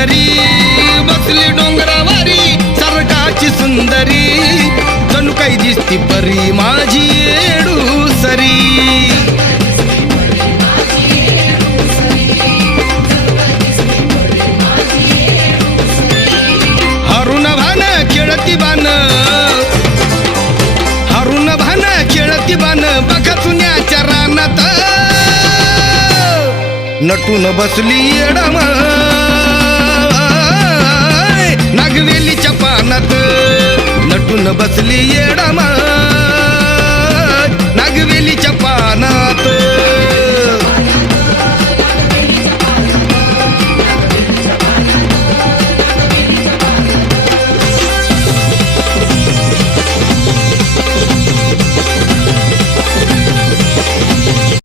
सुंदरी बसली डोंगरावारी सरकाची सुंदरी जणू काही दिसती परी माझी येडूसरी हरुण भान खेळती बान हरुण भान खेळती बान बघा चुन्याच्या रानात नटून बसली येडम नागवेलीच्या पानात नटून बसली येडम